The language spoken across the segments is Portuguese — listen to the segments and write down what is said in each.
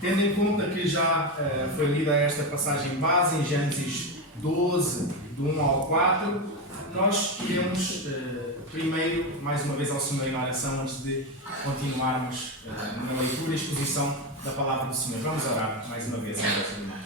Tendo em conta que já foi lida esta passagem base em Gênesis 12, do 1 ao 4, nós iremos primeiro, mais uma vez, ao Senhor em oração, antes de continuarmos na leitura e exposição da Palavra do Senhor. Vamos orar mais uma vez, meus irmãos.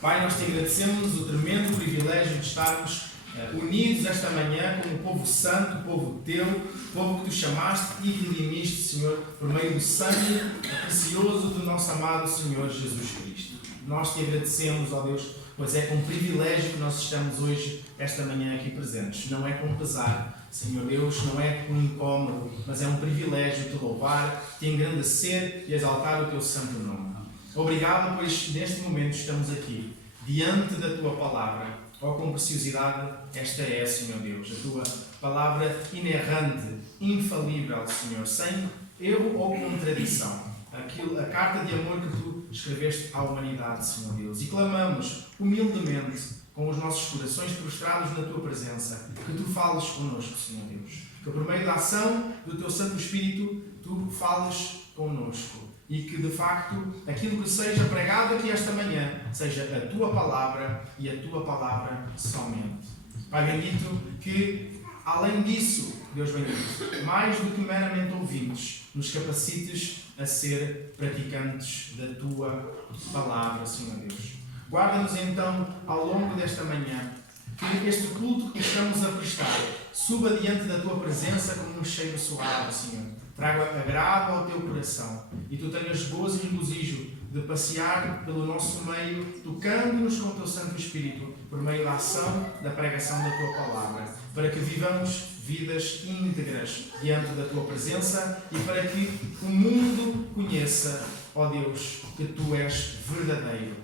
Pai, nós te agradecemos o tremendo privilégio de estarmos unidos esta manhã como povo santo, povo teu, povo que tu chamaste e redimiste, Senhor, por meio do sangue precioso do nosso amado Senhor Jesus Cristo. Nós te agradecemos, ó Deus, pois é com privilégio que nós estamos hoje, esta manhã, aqui presentes. Não é com pesar, Senhor Deus, não é um incómodo, mas é um privilégio te louvar, te engrandecer e exaltar o teu santo nome. Obrigado, pois neste momento estamos aqui, diante da tua palavra. Ó, com preciosidade, esta é, Senhor Deus, a tua palavra inerrante, infalível, Senhor, sem erro ou contradição. A carta de amor que tu escreveste à humanidade, Senhor Deus. E clamamos humildemente, com os nossos corações prostrados na tua presença, que tu fales connosco, Senhor Deus. Que por meio da ação do teu Santo Espírito, tu fales connosco. E que, de facto, aquilo que seja pregado aqui esta manhã seja a tua palavra e a tua palavra somente. Pai bendito, que, além disso, Deus bendito, mais do que meramente ouvintes, nos capacites a ser praticantes da tua palavra, Senhor Deus. Guarda-nos então, ao longo desta manhã, que este culto que estamos a prestar suba diante da tua presença como um cheiro suave, Senhor. Traga agrado ao teu coração e tu tenhas gozo e regozijo de passear pelo nosso meio, tocando-nos com o teu Santo Espírito, por meio da ação, da pregação da tua palavra, para que vivamos vidas íntegras diante da tua presença e para que o mundo conheça, ó Deus, que tu és verdadeiro.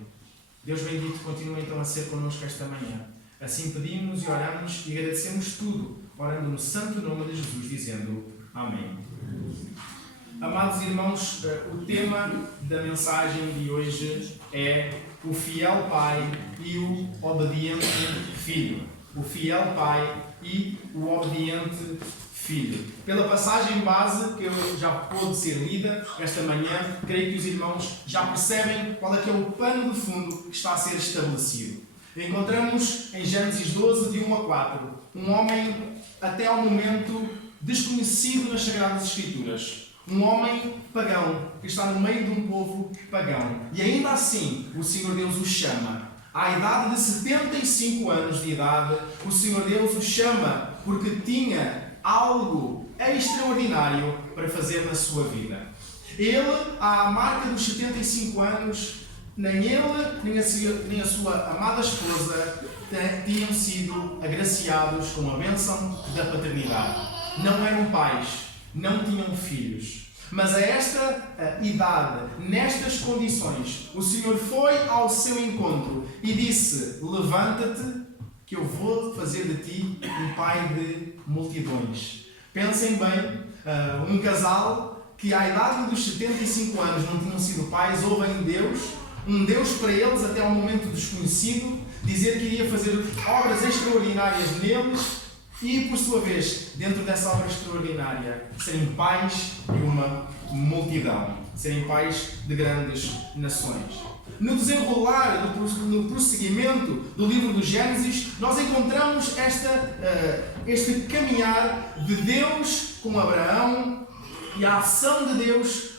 Deus bendito, continua então a ser connosco esta manhã. Assim pedimos e oramos e agradecemos tudo, orando no santo nome de Jesus, dizendo Amém. Amados irmãos, o tema da mensagem de hoje é o fiel pai e o obediente filho. O fiel pai e o obediente filho. Pela passagem base que já pôde ser lida esta manhã, creio que os irmãos já percebem qual é que é o pano de fundo que está a ser estabelecido. Encontramos em Gênesis 12, de 1 a 4, um homem até ao momento desconhecido nas Sagradas Escrituras. Um homem pagão, que está no meio de um povo pagão. E ainda assim, o Senhor Deus o chama. À idade de 75 anos de idade, o Senhor Deus o chama porque tinha algo extraordinário para fazer na sua vida. Ele, à marca dos 75 anos, nem ele, nem a sua amada esposa tinham sido agraciados com a bênção da paternidade. Não eram pais, não tinham filhos. Mas a esta idade, nestas condições, o Senhor foi ao seu encontro e disse: levanta-te, que eu vou fazer de ti um pai de multidões. Pensem bem, um casal que à idade dos 75 anos não tinham sido pais, ouvem Deus, um Deus para eles até ao momento desconhecido, dizer que iria fazer obras extraordinárias neles, e, por sua vez, dentro dessa obra extraordinária, serem pais de uma multidão, serem pais de grandes nações. No desenrolar, no prosseguimento do livro do Gênesis, nós encontramos este caminhar de Deus com Abraão e a ação de Deus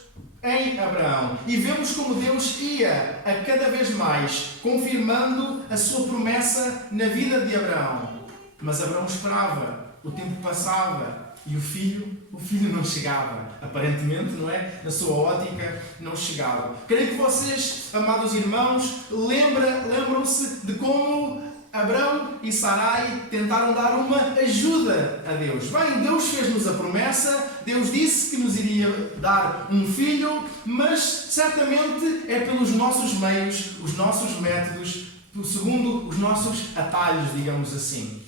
em Abraão. E vemos como Deus ia a cada vez mais confirmando a sua promessa na vida de Abraão. Mas Abraão esperava, o tempo passava e o filho não chegava. Aparentemente, não é? Na sua ótica, não chegava. Creio que vocês, amados irmãos, lembram-se de como Abraão e Sarai tentaram dar uma ajuda a Deus. Bem, Deus fez-nos a promessa, Deus disse que nos iria dar um filho, mas certamente é pelos nossos meios, os nossos métodos, segundo os nossos atalhos, digamos assim.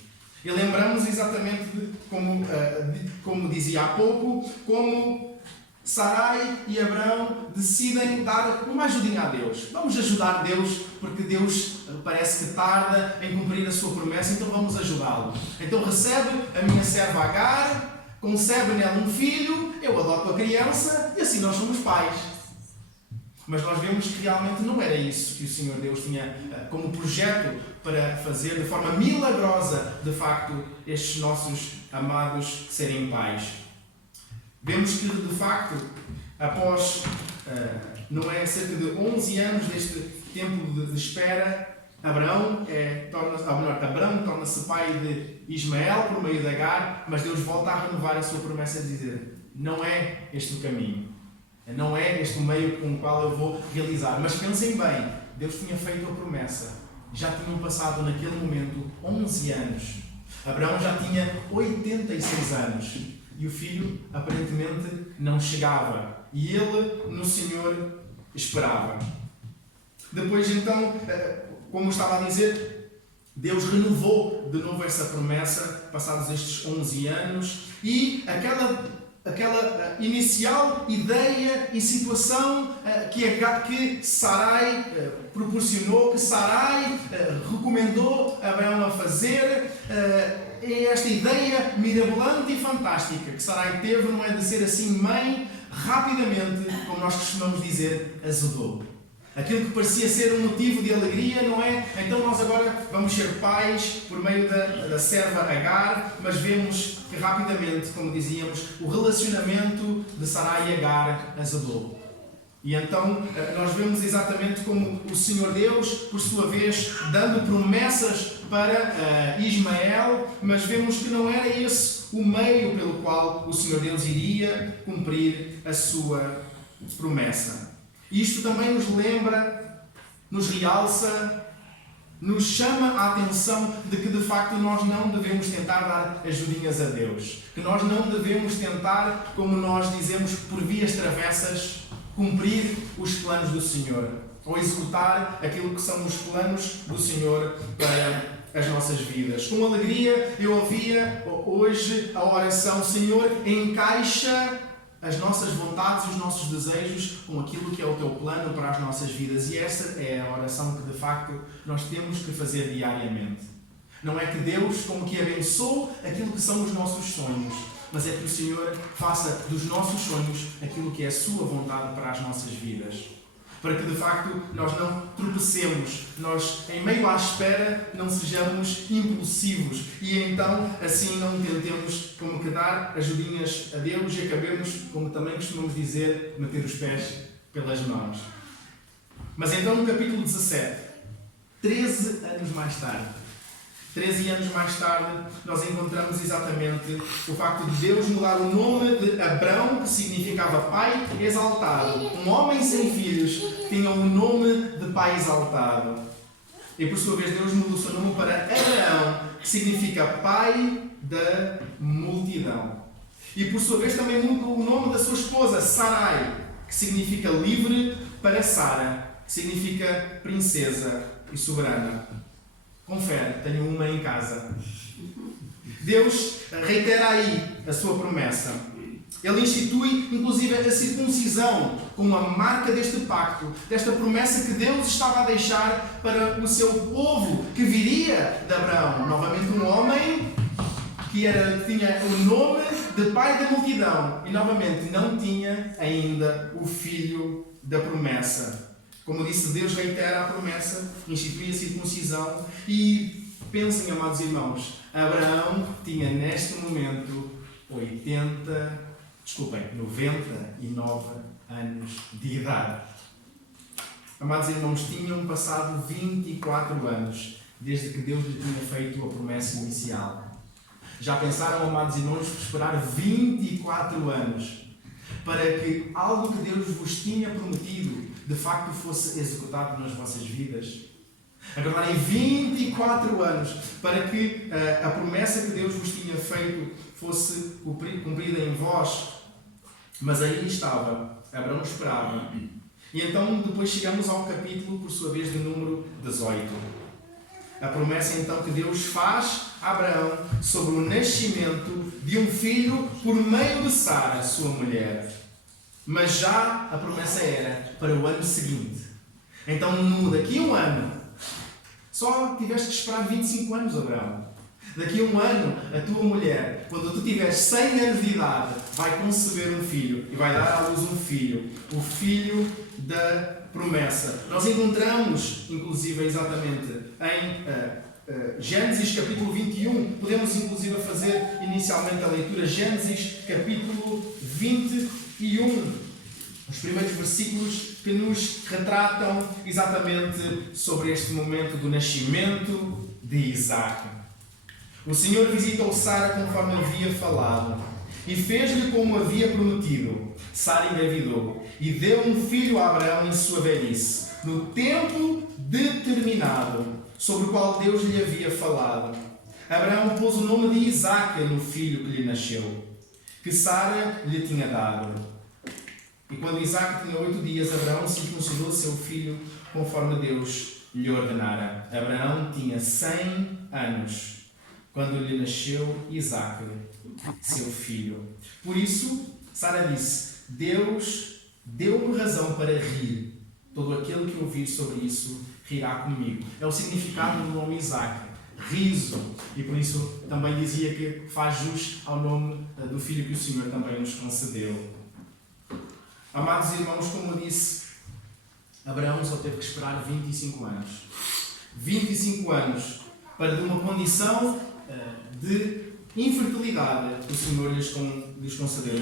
E lembramos exatamente como dizia há pouco, como Sarai e Abraão decidem dar uma ajudinha a Deus. Vamos ajudar Deus, porque Deus parece que tarda em cumprir a sua promessa, então vamos ajudá-lo. Então recebe a minha serva Agar, concebe nela um filho, eu adoto a criança e assim nós somos pais. Mas nós vemos que realmente não era isso que o Senhor Deus tinha como projeto para fazer de forma milagrosa, de facto, estes nossos amados serem pais. Vemos que, de facto, após, não é, cerca de 11 anos deste tempo de espera, Abraão torna-se pai de Ismael por meio de Agar, mas Deus volta a renovar a sua promessa de dizer: não é este o caminho, não é este o meio com o qual eu vou realizar. Mas pensem bem, Deus tinha feito a promessa, já tinham passado naquele momento 11 anos. Abraão já tinha 86 anos e o filho aparentemente não chegava. E ele no Senhor esperava. Depois então, como estava a dizer, Deus renovou de novo essa promessa, passados estes 11 anos, e aquela inicial ideia e situação que Sarai proporcionou, que Sarai recomendou Abraão a fazer, é esta ideia mirabolante e fantástica que Sarai teve, não é, de ser assim mãe, rapidamente, como nós costumamos dizer, azedou. Aquilo que parecia ser um motivo de alegria, não é? Então nós agora vamos ser pais por meio da serva Agar, mas vemos que rapidamente, como dizíamos, o relacionamento de Sarai e Agar azedou. E então nós vemos exatamente como o Senhor Deus, por sua vez, dando promessas para Ismael, mas vemos que não era esse o meio pelo qual o Senhor Deus iria cumprir a sua promessa. Isto também nos lembra, nos realça, nos chama a atenção de que de facto nós não devemos tentar dar ajudinhas a Deus. Que nós não devemos tentar, como nós dizemos, por vias travessas, cumprir os planos do Senhor. Ou executar aquilo que são os planos do Senhor para as nossas vidas. Com alegria eu ouvia hoje a oração: Senhor, encaixa as nossas vontades e os nossos desejos com aquilo que é o teu plano para as nossas vidas. E essa é a oração que de facto nós temos que fazer diariamente. Não é que Deus como que abençoe aquilo que são os nossos sonhos, mas é que o Senhor faça dos nossos sonhos aquilo que é a sua vontade para as nossas vidas. Para que de facto nós não tropecemos, nós em meio à espera não sejamos impulsivos e então assim não tentemos como que dar ajudinhas a Deus e acabemos, como também costumamos dizer, meter os pés pelas mãos. Mas então no capítulo 17, 13 anos mais tarde, 13 anos mais tarde, nós encontramos exatamente o facto de Deus mudar o nome de Abrão, que significava pai exaltado. Um homem sem filhos tinha o nome de pai exaltado. E por sua vez Deus mudou o seu nome para Abraão, que significa pai da multidão. E por sua vez também mudou o nome da sua esposa, Sarai, que significa livre, para Sara, que significa princesa e soberana. Confere, tenho uma em casa. Deus reitera aí a sua promessa. Ele institui, inclusive, a circuncisão como a marca deste pacto, desta promessa que Deus estava a deixar para o seu povo, que viria de Abraão. Novamente um homem que tinha o nome de pai da multidão e, novamente, não tinha ainda o filho da promessa. Como disse, Deus reitera a promessa, institui a circuncisão e pensem, amados irmãos, Abraão tinha neste momento 99 anos de idade. Amados irmãos, tinham passado 24 anos desde que Deus lhe tinha feito a promessa inicial. Já pensaram, amados irmãos, esperar 24 anos para que algo que Deus vos tinha prometido de facto fosse executado nas vossas vidas? Aguardarem 24 anos para que a promessa que Deus vos tinha feito fosse cumprida em vós. Mas aí estava, Abraão esperava. E então depois chegamos ao capítulo, por sua vez, de número 18. A promessa então que Deus faz a Abraão sobre o nascimento de um filho por meio de Sara, sua mulher. Mas já a promessa era para o ano seguinte. Então, daqui a um ano, só tiveste que esperar 25 anos, Abraão. Daqui a um ano, a tua mulher, quando tu tiveres 100 anos de idade, vai conceber um filho e vai dar à luz um filho, o filho da promessa. Nós encontramos, inclusive, exatamente em Gênesis capítulo 21, podemos inclusive fazer inicialmente a leitura, Gênesis capítulo 21, os primeiros versículos que nos retratam exatamente sobre este momento do nascimento de Isaac. O Senhor visitou Sara conforme havia falado e fez-lhe como havia prometido. Sara engravidou e deu um filho a Abraão em sua velhice, no tempo determinado, sobre o qual Deus lhe havia falado. Abraão pôs o nome de Isaque no filho que lhe nasceu, que Sara lhe tinha dado. E quando Isaque tinha 8 dias, Abraão circuncidou seu filho conforme Deus lhe ordenara. Abraão tinha 100 anos quando lhe nasceu Isaque, seu filho. Por isso, Sara disse: Deus deu-me razão para rir. Todo aquele que ouvir sobre isso rirá comigo. É o significado do nome Isaac, riso. E por isso também dizia que faz jus ao nome do filho que o Senhor também nos concedeu. Amados irmãos, como eu disse, Abraão só teve que esperar 25 anos. 25 anos para de uma condição de infertilidade o Senhor lhes concedeu.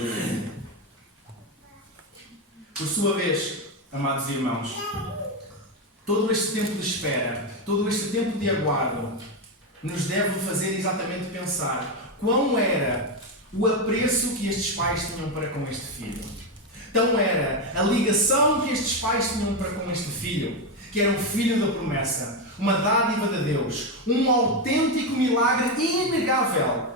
Por sua vez, amados irmãos, todo este tempo de espera, todo este tempo de aguardo, nos deve fazer exatamente pensar quão era o apreço que estes pais tinham para com este filho. Tão era a ligação que estes pais tinham para com este filho, que era um filho da promessa, uma dádiva de Deus, um autêntico milagre inegável,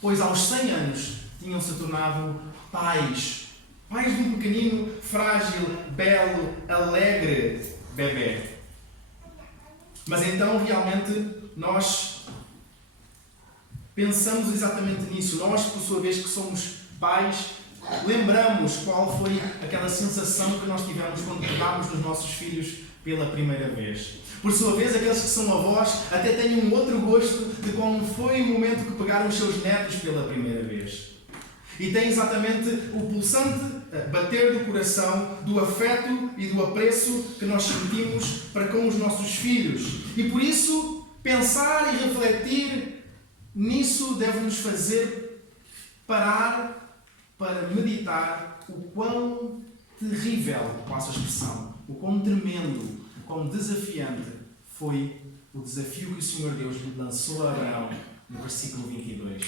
pois aos 100 anos tinham se tornado pais de um pequenino, frágil, belo, alegre bebê. Mas então realmente nós pensamos exatamente nisso. Nós, por sua vez, que somos pais, lembramos qual foi aquela sensação que nós tivemos quando pegámos nos nossos filhos pela primeira vez. Por sua vez, aqueles que são avós até têm um outro gosto de como foi o momento que pegaram os seus netos pela primeira vez. E tem exatamente o pulsante bater do coração, do afeto e do apreço que nós sentimos para com os nossos filhos. E por isso, pensar e refletir nisso deve-nos fazer parar para meditar o quão terrível, passo a expressão, o quão tremendo, o quão desafiante foi o desafio que o Senhor Deus lhe lançou a Abraão no versículo 22.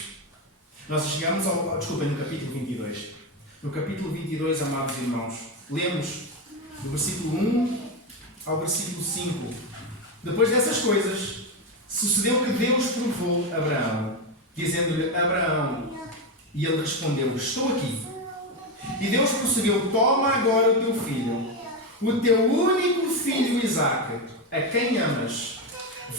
Nós chegamos no capítulo 22. No capítulo 22, amados irmãos, lemos do versículo 1 ao versículo 5. Depois dessas coisas, sucedeu que Deus provou Abraão, dizendo-lhe: Abraão. E ele respondeu: estou aqui. E Deus prosseguiu: toma agora o teu filho, o teu único filho Isaque, a quem amas.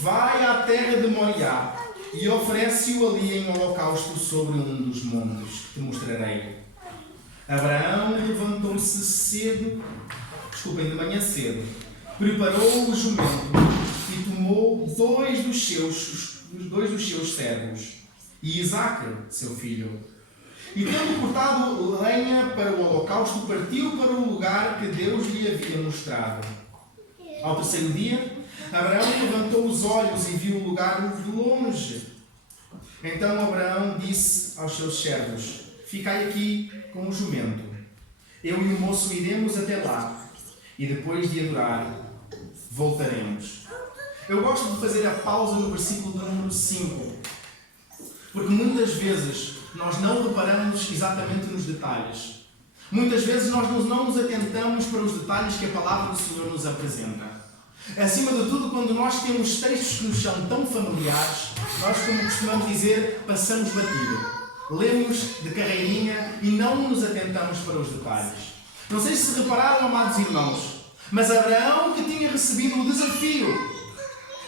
Vai à terra de Moriá e oferece-o ali em holocausto sobre um dos montes que te mostrarei. Abraão levantou-se de manhã cedo, preparou o jumento e tomou dois dos seus servos e Isaque, seu filho. E tendo cortado lenha para o holocausto, partiu para o lugar que Deus lhe havia mostrado. Ao terceiro dia, Abraão levantou os olhos e viu o lugar de longe. Então Abraão disse aos seus servos: ficai aqui com o jumento. Eu e o moço iremos até lá, e depois de adorar, voltaremos. Eu gosto de fazer a pausa no versículo número 5, porque muitas vezes nós não reparamos exatamente nos detalhes. Muitas vezes nós não nos atentamos para os detalhes que a palavra do Senhor nos apresenta. Acima de tudo, quando nós temos textos que nos são tão familiares, nós, como costumamos dizer, passamos batido. Lemos de carreirinha e não nos atentamos para os detalhes. Não sei se repararam, amados irmãos, mas Abraão, que tinha recebido o desafio,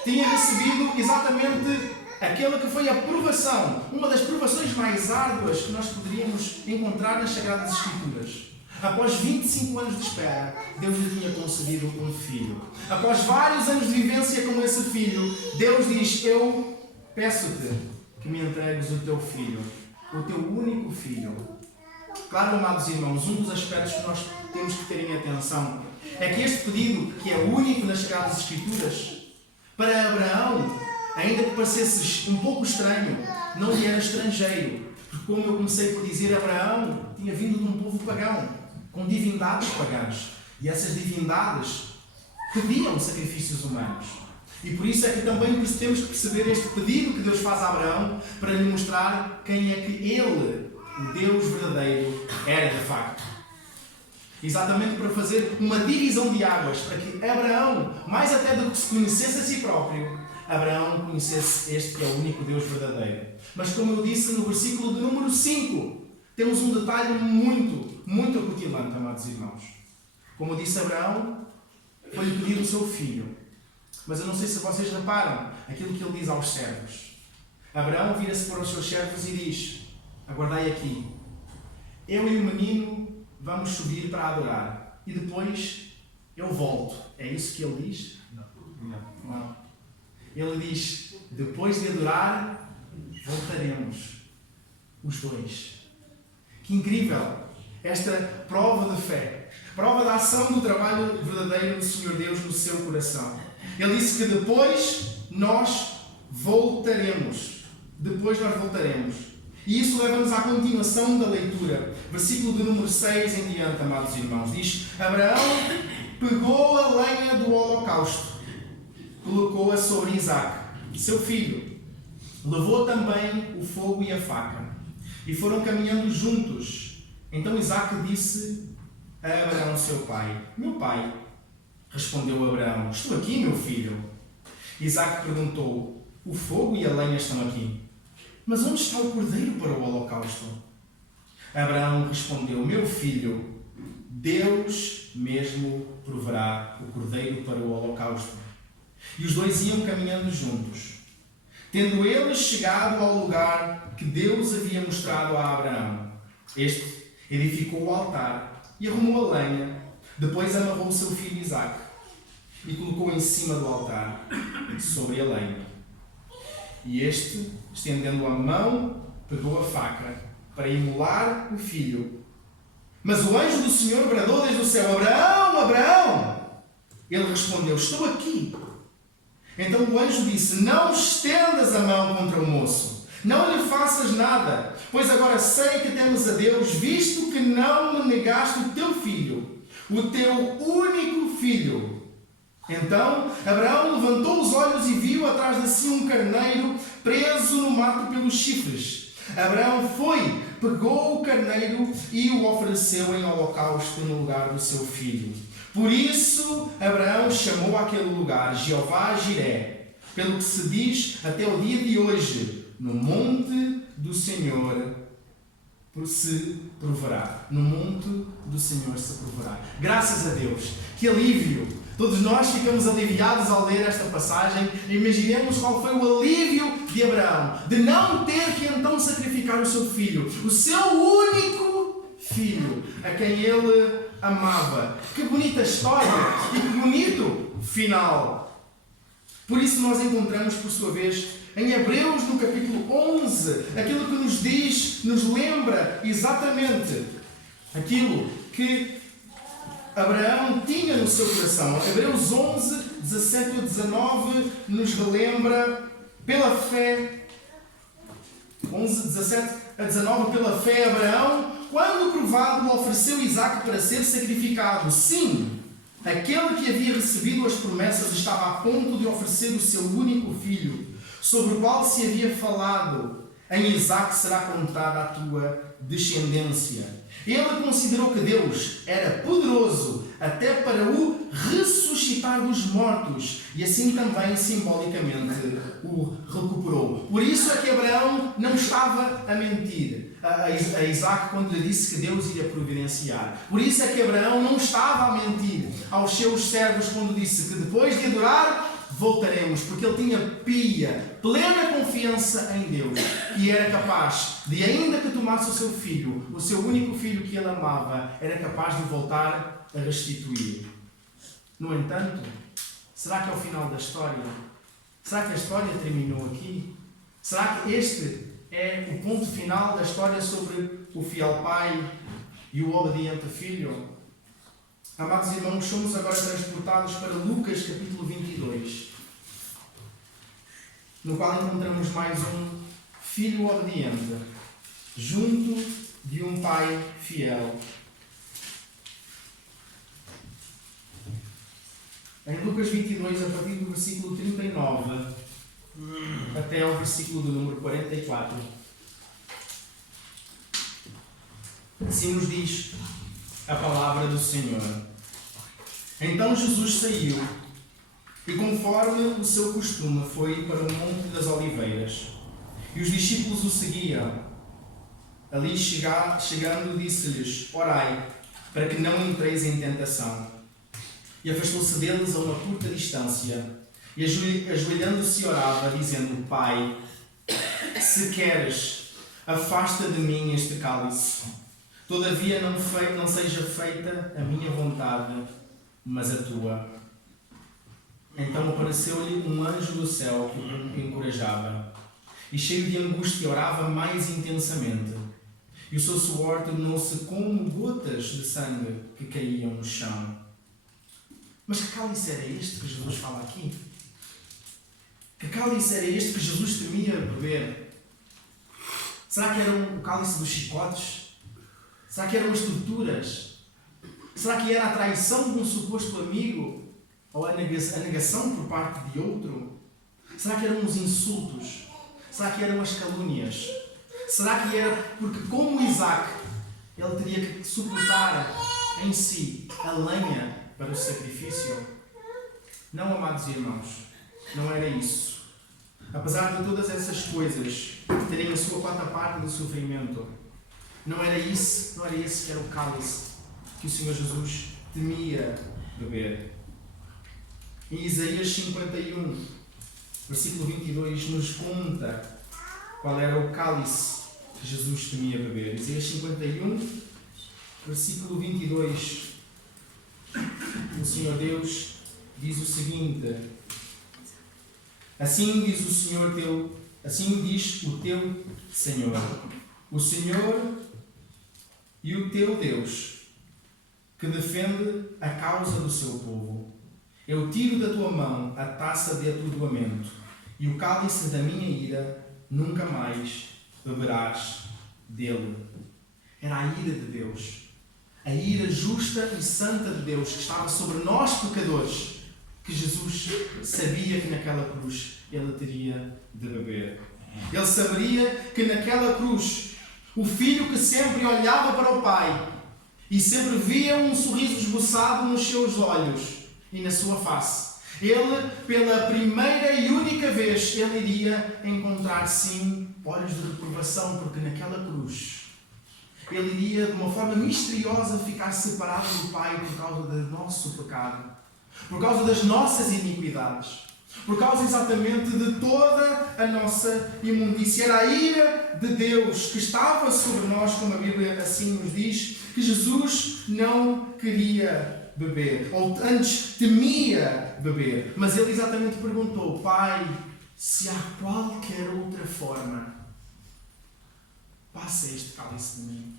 tinha recebido exatamente aquela que foi a provação, uma das provações mais árduas que nós poderíamos encontrar nas Sagradas Escrituras. Após 25 anos de espera, Deus lhe tinha concedido um filho. Após vários anos de vivência com esse filho, Deus diz: eu peço-te que me entregues o teu filho, o teu único filho, Claro, amados irmãos, um dos aspectos que nós temos que ter em atenção é que este pedido, que é único nas Sagradas Escrituras, para Abraão, ainda que parecesse um pouco estranho, não lhe era estrangeiro. Porque, como eu comecei por dizer, Abraão tinha vindo de um povo pagão, com divindades pagãs. E essas divindades pediam sacrifícios humanos. E por isso é que também temos que perceber este pedido que Deus faz a Abraão para lhe mostrar quem é que ele, o Deus verdadeiro, era de facto. Exatamente para fazer uma divisão de águas, para que Abraão, mais até do que se conhecesse a si próprio, Abraão conhecesse este que é o único Deus verdadeiro. Mas como eu disse no versículo de número 5, temos um detalhe muito acutilante, amados irmãos. Como eu disse, Abraão foi-lhe pedir o seu filho. Mas eu não sei se vocês reparam aquilo que ele diz aos servos. Abraão vira-se para os seus servos e diz: aguardai aqui. Eu e o menino vamos subir para adorar. E depois eu volto. É isso que ele diz? Não. Ele diz: depois de adorar, voltaremos. Os dois. Que incrível! Esta prova de fé. Prova da ação do trabalho verdadeiro do Senhor Deus no seu coração. Ele disse que depois nós voltaremos. Depois nós voltaremos. E isso leva-nos à continuação da leitura. Versículo de número 6 em diante, amados irmãos. Diz: Abraão pegou a lenha do holocausto, colocou-a sobre Isaque, seu filho. Levou também o fogo e a faca. E foram caminhando juntos. Então Isaque disse a Abraão, seu pai: meu pai. Respondeu Abraão: estou aqui, meu filho. Isaque perguntou: o fogo e a lenha estão aqui, mas onde está o cordeiro para o holocausto? Abraão respondeu: meu filho, Deus mesmo proverá o cordeiro para o holocausto. E os dois iam caminhando juntos. Tendo eles chegado ao lugar que Deus havia mostrado a Abraão, este edificou o altar e arrumou a lenha. Depois amarrou o seu filho Isaque e colocou em cima do altar, sobre a lenha. E este, estendendo a mão, pegou a faca para imolar o filho. Mas o anjo do Senhor bradou desde o céu: Abraão, Abraão! Ele respondeu: estou aqui. Então o anjo disse: não estendas a mão contra o moço, não lhe faças nada, pois agora sei que temes a Deus, visto que não me negaste o teu filho, o teu único filho. Então Abraão levantou os olhos e viu atrás de si um carneiro preso no mato pelos chifres. Abraão foi, pegou o carneiro e o ofereceu em holocausto no lugar do seu filho. Por isso Abraão chamou aquele lugar Jeová Jiré, pelo que se diz até o dia de hoje: no monte do Senhor se proverá. No monte do Senhor se proverá. Graças a Deus. Que alívio! Todos nós ficamos aliviados ao ler esta passagem. Imaginemos qual foi o alívio de Abraão, de não ter que então sacrificar o seu filho, o seu único filho, a quem ele amava. Que bonita história e que bonito final. Por isso nós encontramos, por sua vez, em Hebreus, no capítulo 11, aquilo que nos diz, nos lembra exatamente aquilo que Abraão tinha no seu coração. Hebreus 11, 17 e 19 nos relembra pela fé. 11, 17 a 19, pela fé Abraão, quando provado, ofereceu Isaque para ser sacrificado. Sim, aquele que havia recebido as promessas estava a ponto de oferecer o seu único filho, sobre o qual se havia falado: em Isaque será contada a tua descendência. Ele considerou que Deus era poderoso até para o ressuscitar dos mortos e assim também simbolicamente o recuperou. Por isso é que Abraão não estava a mentir a Isaque quando lhe disse que Deus ia providenciar. Por isso é que Abraão não estava a mentir aos seus servos quando disse que depois de adorar voltaremos, porque ele tinha plena confiança em Deus, que era capaz de, ainda que tomasse o seu filho, o seu único filho que ele amava, era capaz de voltar a restituir. No entanto, será que é o final da história? Será que a história terminou aqui? Será que este é o ponto final da história sobre o fiel pai e o obediente filho. Amados irmãos, somos agora transportados para Lucas capítulo 22, no qual encontramos mais um filho obediente, junto de um pai fiel. Em Lucas 22, a partir do versículo 39 até ao versículo do número 44, assim nos diz a palavra do Senhor. Então Jesus saiu e, conforme o seu costume, foi para o Monte das Oliveiras. E os discípulos o seguiam. Ali chegando, disse-lhes: Orai, para que não entreis em tentação. E afastou-se deles a uma curta distância, e ajoelhando-se orava, dizendo: Pai, se queres, afasta de mim este cálice. Todavia não seja feita a minha vontade, mas a tua. Então apareceu-lhe um anjo do céu que o encorajava, e cheio de angústia orava mais intensamente. E o seu suor tornou-se como gotas de sangue que caíam no chão. Mas que cálice era este que Jesus fala aqui? Que cálice era este que Jesus temia beber? Será que era o cálice dos chicotes? Será que eram as torturas? Será que era a traição de um suposto amigo? Ou a negação por parte de outro? Será que eram os insultos? Será que eram as calúnias? Será que era porque, como Isaac, ele teria que suportar em si a lenha para o sacrifício? Não, amados irmãos, não era isso. Apesar de todas essas coisas terem a sua quarta parte do sofrimento, não era esse que era o cálice que o Senhor Jesus temia beber. Em Isaías 51, versículo 22, nos conta qual era o cálice que Jesus temia beber. Isaías 51, versículo 22, o Senhor Deus diz o seguinte: Assim diz o Senhor assim diz o teu Senhor, o Senhor e o teu Deus, que defende a causa do seu povo. Eu tiro da tua mão a taça de atordoamento, e o cálice da minha ira nunca mais beberás dele. Era a ira de Deus, a ira justa e santa de Deus que estava sobre nós pecadores, que Jesus sabia que naquela cruz ele teria de beber. Ele saberia que naquela cruz o filho que sempre olhava para o Pai e sempre via um sorriso esboçado nos seus olhos e na sua face, ele, pela primeira e única vez, ele iria encontrar, sim, olhos de reprovação, porque naquela cruz ele iria, de uma forma misteriosa, ficar separado do Pai por causa do nosso pecado, por causa das nossas iniquidades, por causa exatamente de toda a nossa imundícia. Era a ira de Deus que estava sobre nós, como a Bíblia assim nos diz, que Jesus não queria beber, ou antes temia beber. Mas ele exatamente perguntou: Pai, se há qualquer outra forma, passa este cálice de mim,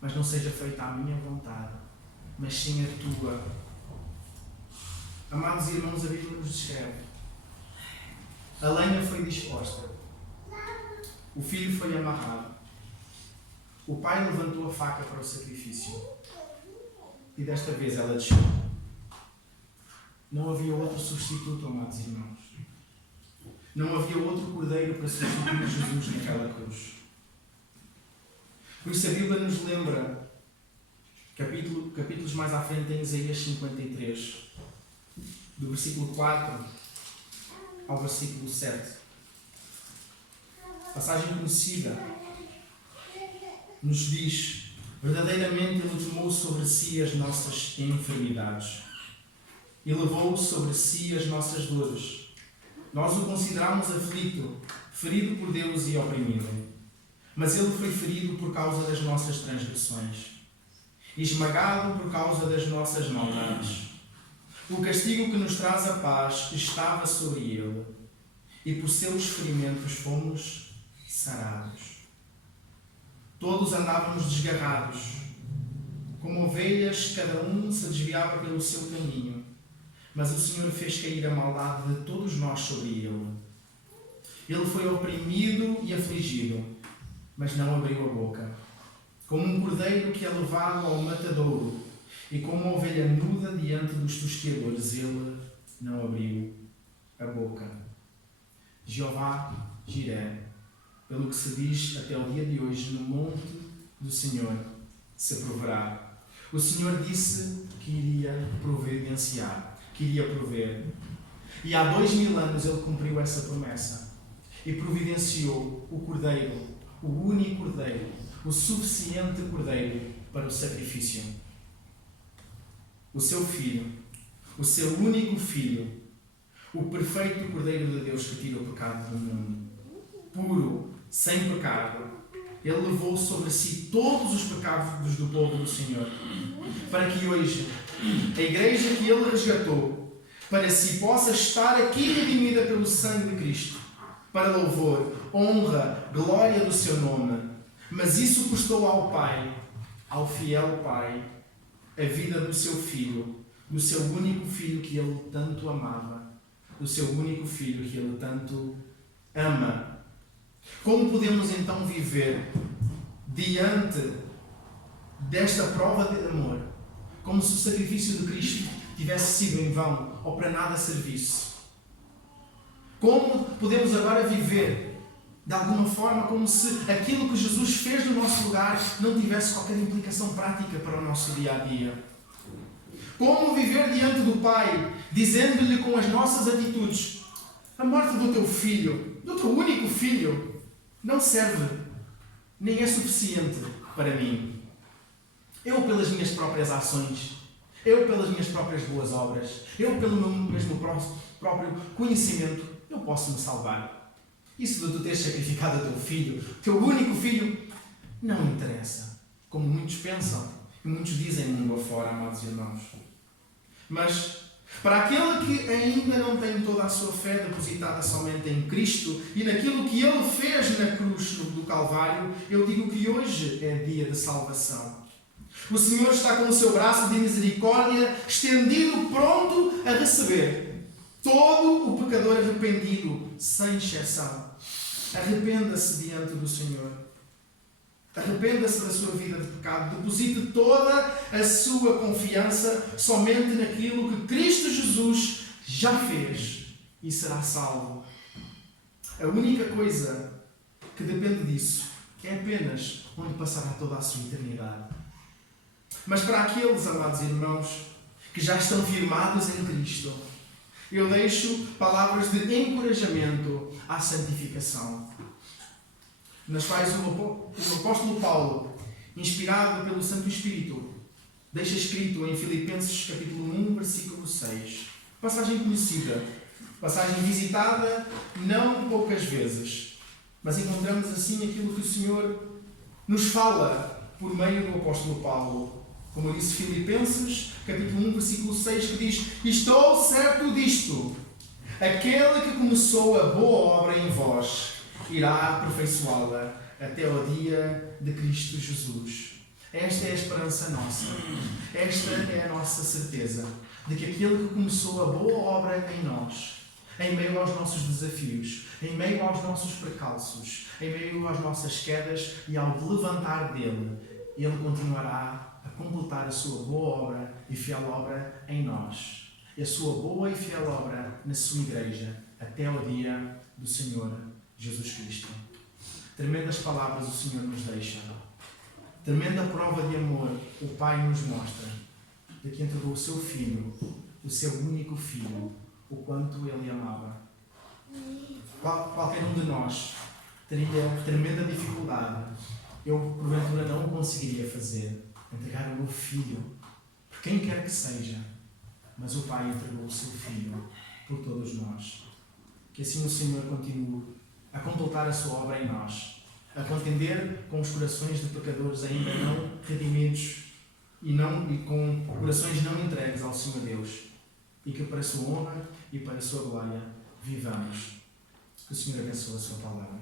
mas não seja feita a minha vontade, mas sim a tua. Amados irmãos, a Bíblia nos descreve: a lenha foi disposta, o filho foi amarrado, o pai levantou a faca para o sacrifício, e desta vez ela desceu. Não havia outro substituto, amados irmãos. Não havia outro cordeiro para substituir Jesus naquela cruz. Por isso a Bíblia nos lembra, capítulos mais à frente, em Isaías 53, do versículo 4 ao versículo 7. Passagem conhecida, nos diz: verdadeiramente Ele tomou sobre si as nossas enfermidades e levou sobre si as nossas dores. Nós o consideramos aflito, ferido por Deus e oprimido. Mas Ele foi ferido por causa das nossas transgressões, esmagado por causa das nossas maldades. O castigo que nos traz a paz estava sobre Ele, e por seus ferimentos fomos sarados. Todos andávamos desgarrados, Como ovelhas, cada um se desviava pelo seu caminho, mas o Senhor fez cair a maldade de todos nós sobre ele. Ele foi oprimido e afligido, mas não abriu a boca. Como um cordeiro que é levado ao matadouro, e como uma ovelha nuda diante dos tosqueadores, ele não abriu a boca. Jeová Jiré, pelo que se diz até o dia de hoje, no monte do Senhor se proverá. O Senhor disse que iria providenciar, que iria prover. E há 2000 anos ele cumpriu essa promessa e providenciou o Cordeiro, o único Cordeiro, o suficiente Cordeiro para o sacrifício. O seu Filho, o seu único Filho, o perfeito Cordeiro de Deus que tira o pecado do mundo, puro, sem pecado. Ele levou sobre si todos os pecados do povo do Senhor, para que hoje a igreja que ele resgatou para si possa estar aqui redimida pelo sangue de Cristo, para louvor, honra, glória do seu nome. Mas isso custou ao Pai, ao fiel Pai, a vida do seu Filho, do seu único Filho que ele tanto amava, do seu único Filho que ele tanto ama. Como podemos então viver diante desta prova de amor, como se o sacrifício de Cristo tivesse sido em vão ou para nada serviço? Como podemos agora viver de alguma forma como se aquilo que Jesus fez no nosso lugar não tivesse qualquer implicação prática para o nosso dia a dia? Como viver diante do Pai, dizendo-lhe com as nossas atitudes: a morte do teu filho, do teu único filho, não serve, nem é suficiente para mim. Eu, pelas minhas próprias ações, eu, pelas minhas próprias boas obras, eu, pelo meu mesmo próprio conhecimento, eu posso me salvar. Isso de tu teres sacrificado o teu filho, teu único filho, não interessa, como muitos pensam e muitos dizem mundo afora, amados irmãos. Mas para aquele que ainda não tem toda a sua fé depositada somente em Cristo e naquilo que Ele fez na cruz do Calvário, eu digo que hoje é dia de salvação. O Senhor está com o seu braço de misericórdia estendido, pronto a receber todo o pecador arrependido, sem exceção. Arrependa-se diante do Senhor. Arrependa-se da sua vida de pecado. Deposite toda a sua confiança somente naquilo que Cristo Jesus já fez e será salvo. A única coisa que depende disso é apenas onde passará toda a sua eternidade. Mas para aqueles, amados irmãos, que já estão firmados em Cristo, eu deixo palavras de encorajamento à santificação, nas quais o apóstolo Paulo, inspirado pelo Santo Espírito, deixa escrito em Filipenses capítulo 1, versículo 6. Passagem conhecida, passagem visitada não poucas vezes, mas encontramos assim aquilo que o Senhor nos fala por meio do apóstolo Paulo. Como eu disse, Filipenses capítulo 1, versículo 6, que diz: estou certo disto, aquele que começou a boa obra em vós irá aperfeiçoá-la até ao dia de Cristo Jesus. Esta é a esperança nossa. Esta é a nossa certeza de que aquele que começou a boa obra em nós, em meio aos nossos desafios, em meio aos nossos precalços, em meio às nossas quedas e ao levantar dele, ele continuará a completar a sua boa obra e fiel obra em nós. E a sua boa e fiel obra na sua igreja até ao dia do Senhor Jesus Cristo. Tremendas palavras o Senhor nos deixa. Tremenda prova de amor o Pai nos mostra, de que entregou o seu Filho, o seu único Filho, o quanto Ele amava. Qualquer um de nós teria tremenda dificuldade. Eu, porventura, não o conseguiria fazer. Entregar o meu Filho, por quem quer que seja. Mas o Pai entregou o seu Filho por todos nós. Que assim o Senhor continue a completar a sua obra em nós, a contender com os corações de pecadores ainda não redimidos e com corações não entregues ao Senhor Deus, e que para a sua honra e para a sua glória vivamos. Que o Senhor abençoe a sua palavra.